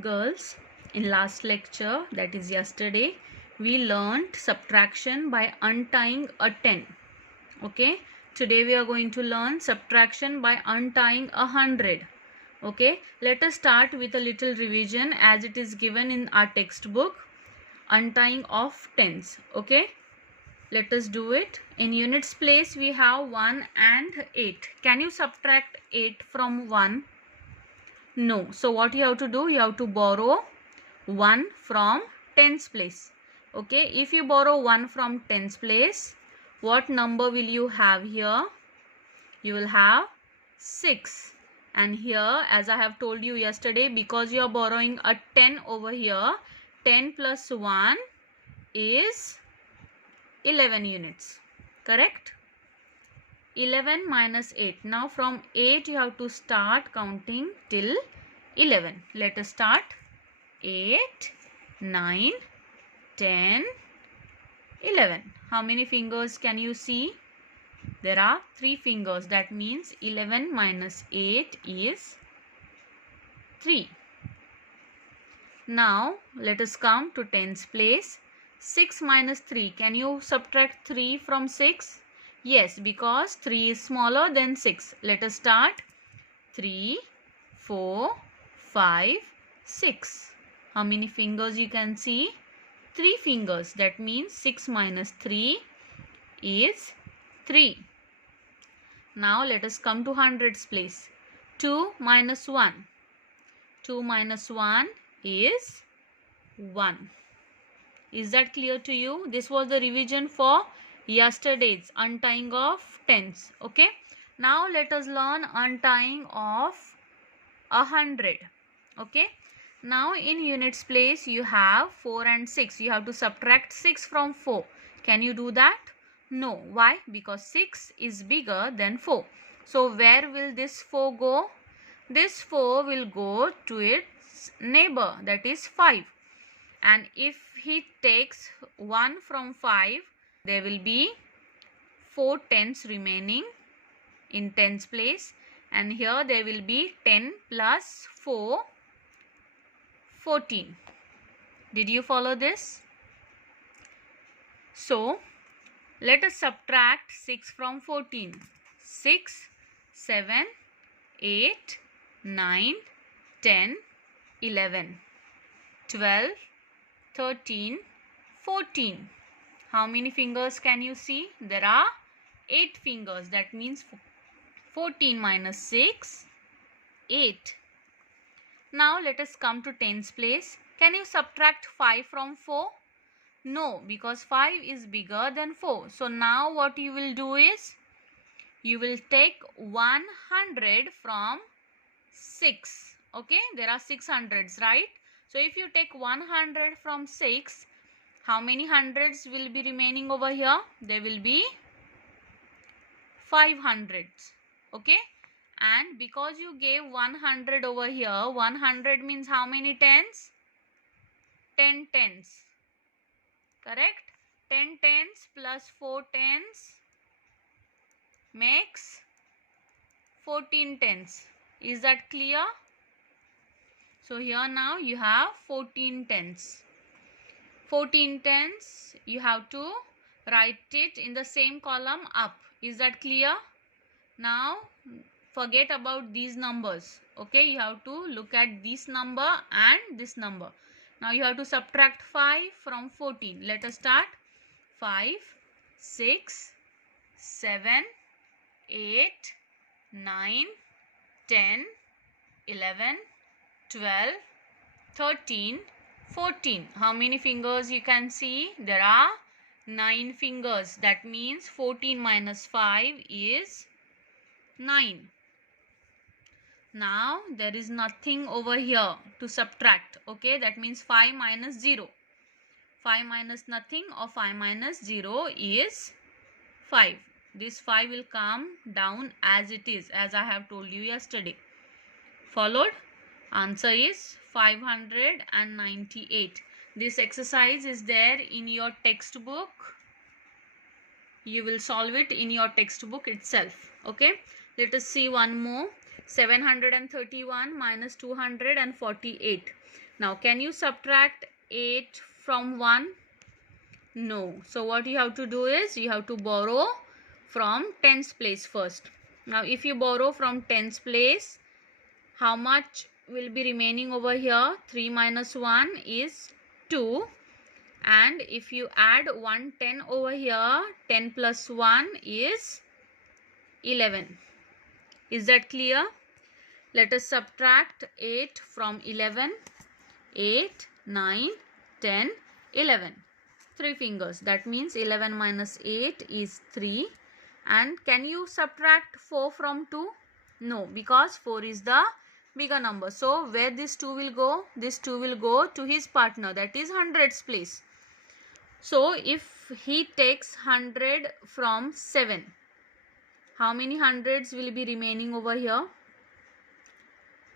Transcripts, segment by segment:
Girls, in last lecture, that is yesterday, we learned subtraction by untying a 10. Okay, today we are going to learn subtraction by untying 100. Okay, let us start with a little revision as it is given in our textbook, untying of tens. Okay, let us do it. In units place we have 1 and 8. Can you subtract 8 from 1? No. So what you have to do? You have to borrow 1 from tens place. Okay. If you borrow 1 from tens place, what number will you have here? You will have 6. And here, as I have told you yesterday, because you are borrowing a 10 over here, 10 plus 1 is 11 units. Correct? 11 minus 8. Now from 8 you have to start counting till 11. Let us start. 8, 9, 10, 11. How many fingers can you see? There are 3 fingers. That means 11 minus 8 is 3. Now let us come to tens place. 6 minus 3. Can you subtract 3 from 6? Yes, because 3 is smaller than 6. Let us start. 3, 4, 5, 6. How many fingers you can see? 3 fingers. That means 6 minus 3 is 3. Now let us come to hundreds place. 2 minus 1. 2 minus 1 is 1. Is that clear to you? This was the revision for yesterday's untying of tens. Okay. Now let us learn untying of 100. Okay. Now in units place you have 4 and 6. You have to subtract 6 from 4. Can you do that? No. Why? Because 6 is bigger than 4. So where will this 4 go? This 4 will go to its neighbor, that is 5. And if he takes 1 from 5, there will be 4 tens remaining in tens place. And here there will be 10 plus 4, 14. Did you follow this? So, let us subtract 6 from 14. 6, 7, 8, 9, 10, 11, 12, 13, 14. How many fingers can you see? There are 8 fingers. That means 14 minus 6, 8. Now let us come to tens place. Can you subtract 5 from 4? No, because 5 is bigger than 4. So now what you will do is, you will take 100 from 6. Okay, there are 6 hundreds, right? So if you take 100 from 6, how many hundreds will be remaining over here? There will be 5 hundreds. Okay, and because you gave 100 over here, 100 means how many tens? 10 tens. Correct? 10 tens plus 4 tens makes 14 tens. Is that clear? So here now you have 14 tens. 14 tens, you have to write it in the same column up. Is that clear? Now forget about these numbers. Okay, you have to look at this number and this number. Now you have to subtract 5 from 14. Let us start. 5, 6, 7, 8, 9, 10, 11, 12, 13, 14. How many fingers you can see? There are 9 fingers. That means 14 minus 5 is 9. Now there is nothing over here to subtract. Okay, that means 5 minus 0. 5 minus nothing or 5 minus 0 is 5. This 5 will come down as it is, as I have told you yesterday. Followed? Answer is 598. This exercise is there in your textbook. You will solve it in your textbook itself. Okay, let us see one more. 731 minus 248. Now, can you subtract 8 from 1? No. So, what you have to do is, you have to borrow from tens place first. Now, if you borrow from tens place, how much will be remaining over here? 3 minus 1 is 2. And if you add 110 over here, 10 plus 1 is 11. Is that clear? Let us subtract 8 from 11. 8, 9, 10, 11. 3 fingers. That means 11 minus 8 is 3. And can you subtract 4 from 2? No, because 4 is the bigger number. So, where this 2 will go? This 2 will go to his partner, that is hundreds place. So, if he takes 100 from 7, how many hundreds will be remaining over here?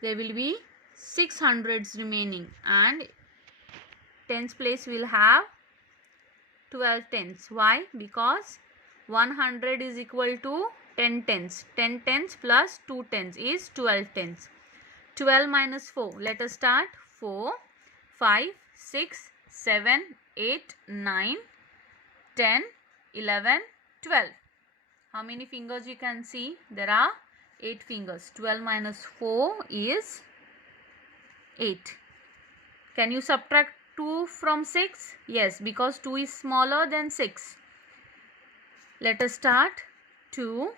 There will be 6 hundreds remaining, and tens place will have 12 tens. Why? Because 100 is equal to 10 tens. 10 tens plus 2 tens is 12 tens. 12 minus 4. Let us start. 4, 5, 6, 7, 8, 9, 10, 11, 12. How many fingers you can see? There are 8 fingers. 12 minus 4 is 8. Can you subtract 2 from 6? Yes, because 2 is smaller than 6. Let us start. 2,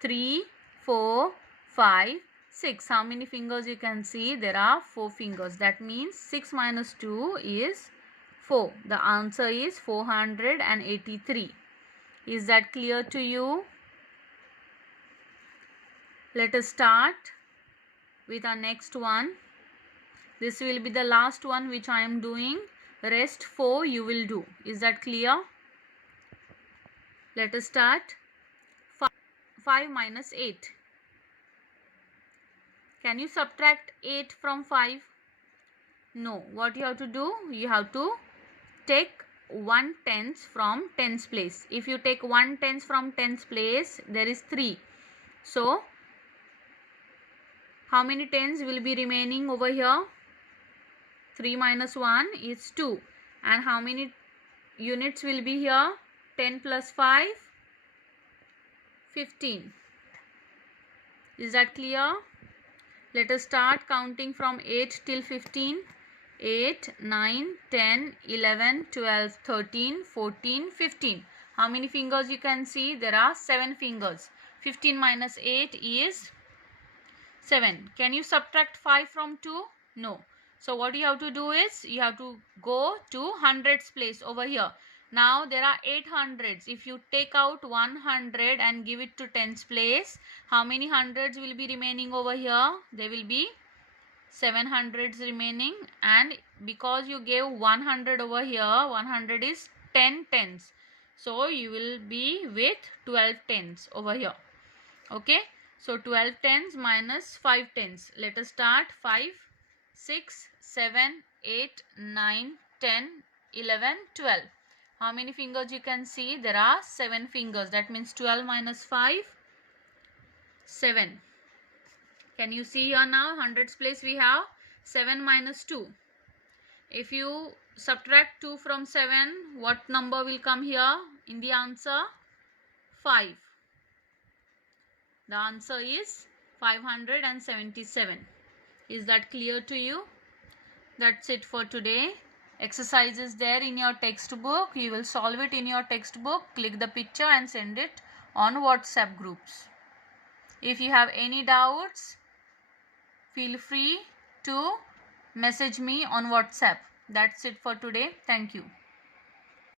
3, 4, 5, 6. How many fingers you can see? There are 4 fingers. That means 6 minus 2 is 4. The answer is 483. Is that clear to you? Let us start with our next one. This will be the last one which I am doing. Rest 4 you will do. Is that clear? Let us start. 5 minus 8. Can you subtract 8 from 5? No. What you have to do? You have to take 1 tens from tens place. If you take 1 tens from tens place, there is 3. So, how many tens will be remaining over here? 3 minus 1 is 2. And how many units will be here? 10 plus 5, 15. Is that clear? Let us start counting from 8 till 15. 8, 9, 10, 11, 12, 13, 14, 15. How many fingers you can see? There are 7 fingers. 15 minus 8 is 7. Can you subtract 5 from 2? No. So what you have to do is, you have to go to hundreds place over here. Now there are 8 hundreds. If you take out 100 and give it to tens place, how many hundreds will be remaining over here? There will be 7 hundreds remaining, and because you gave 100 over here, 100 is 10 tens. So you will be with 12 tens over here. Okay. So 12 tens minus 5 tens. Let us start. 5, 6, 7, 8, 9, 10, 11, 12. How many fingers you can see? There are 7 fingers. That means 12 minus 5, 7. Can you see here now? Hundreds place we have 7 minus 2. If you subtract 2 from 7, what number will come here in the answer? 5. The answer is 577. Is that clear to you? That's it for today. Exercise is there in your textbook. You will solve it in your textbook. Click the picture and send it on WhatsApp groups. If you have any doubts, feel free to message me on WhatsApp. That's it for today. Thank you.